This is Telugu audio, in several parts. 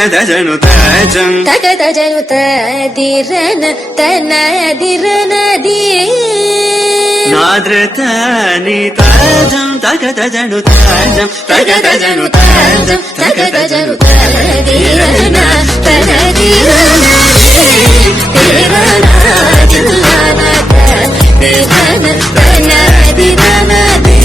తగదజను తజం తగదజను తదిరన తనదిరన ది నాద్రతని తజం తగదజను తజం తగదజను తజం తగదజను తదిరన తనదిరన తేరన జిల్లన తదిరన తనదిరన ది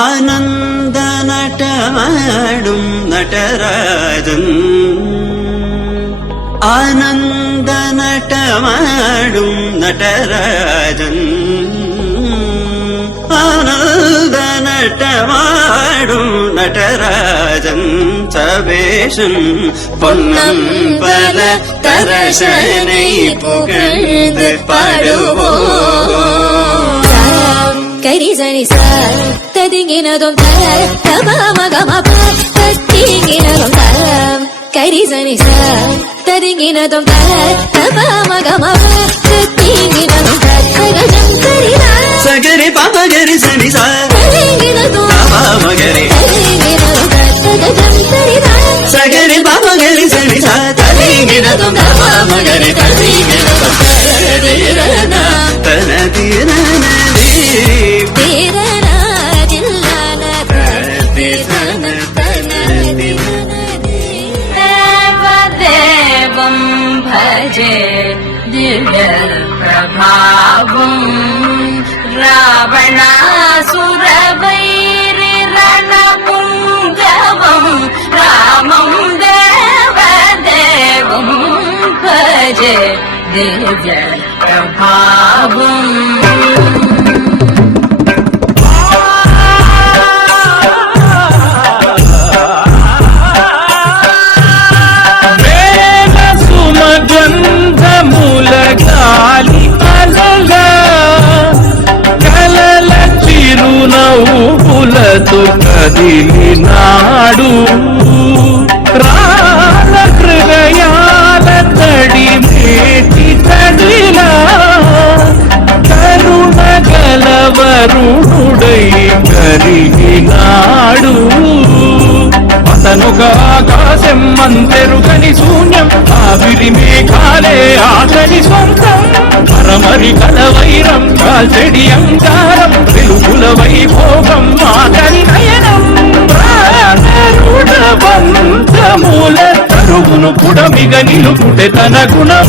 ആനന്ദ നടമാടും നടരാജൻ ആനന്ദ നടമാടും നടരാജൻ ആനന്ദ ചന്ദനട്ടമാടും നടരാജൻ സവേശൻ പൊന്നമ്പല തരശനെ പുകഴ്ந்து പാടുவோம் കരിസനി സ തദിങ്ങിനതും തമമഗമപ തത്തിങ്ങിനതും തം കരിസനി സ തദിങ്ങിനതും തമമഗമപ തത്തിങ്ങിനതും തഗജം കരിന സഗരി പമഗരി സനി സ തദിങ്ങിനതും പമഗരി തദിങ്ങിനതും തഗജം കരിന സഗരി പമഗരി സനി സ തദിങ്ങിനതും പമഗരി തദിങ്ങിനതും തനതിരനദി దేవదేవం భజే దివ్య ప్రభావం రావణాసురవైరి రణపుంగవం రామం దేవదేవం భజే దివ్య ప్రభావం గాలి అలగా కలల చిరునవ్వులతో కదిలినాడు రాల హృదయాల తడి మేటి తడిలా కరుణ గలవరుడై కరిగినాడు అతనుగా ఆకాశం అంతెరుగని శూన్యం ఆవిరి మేఘాలే ఆకలి సొంతం పరమరి కలవైరం కాల్చెడి అంకారం వెలుగుల వైభోగం ఆకలి నయనం ప్రాణరుడ బంధముల తరుగును పుడమిగ నిలుపుటే తన గుణం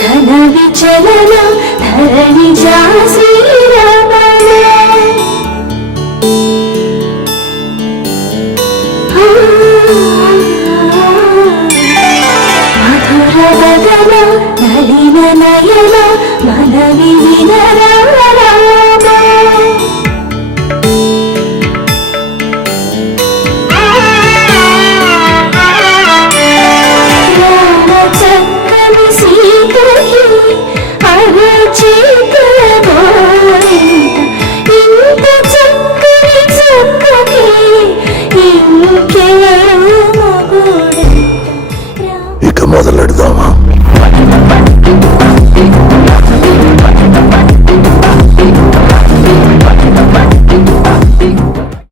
ఘన విచలన ధరణి జా శ్రీరామ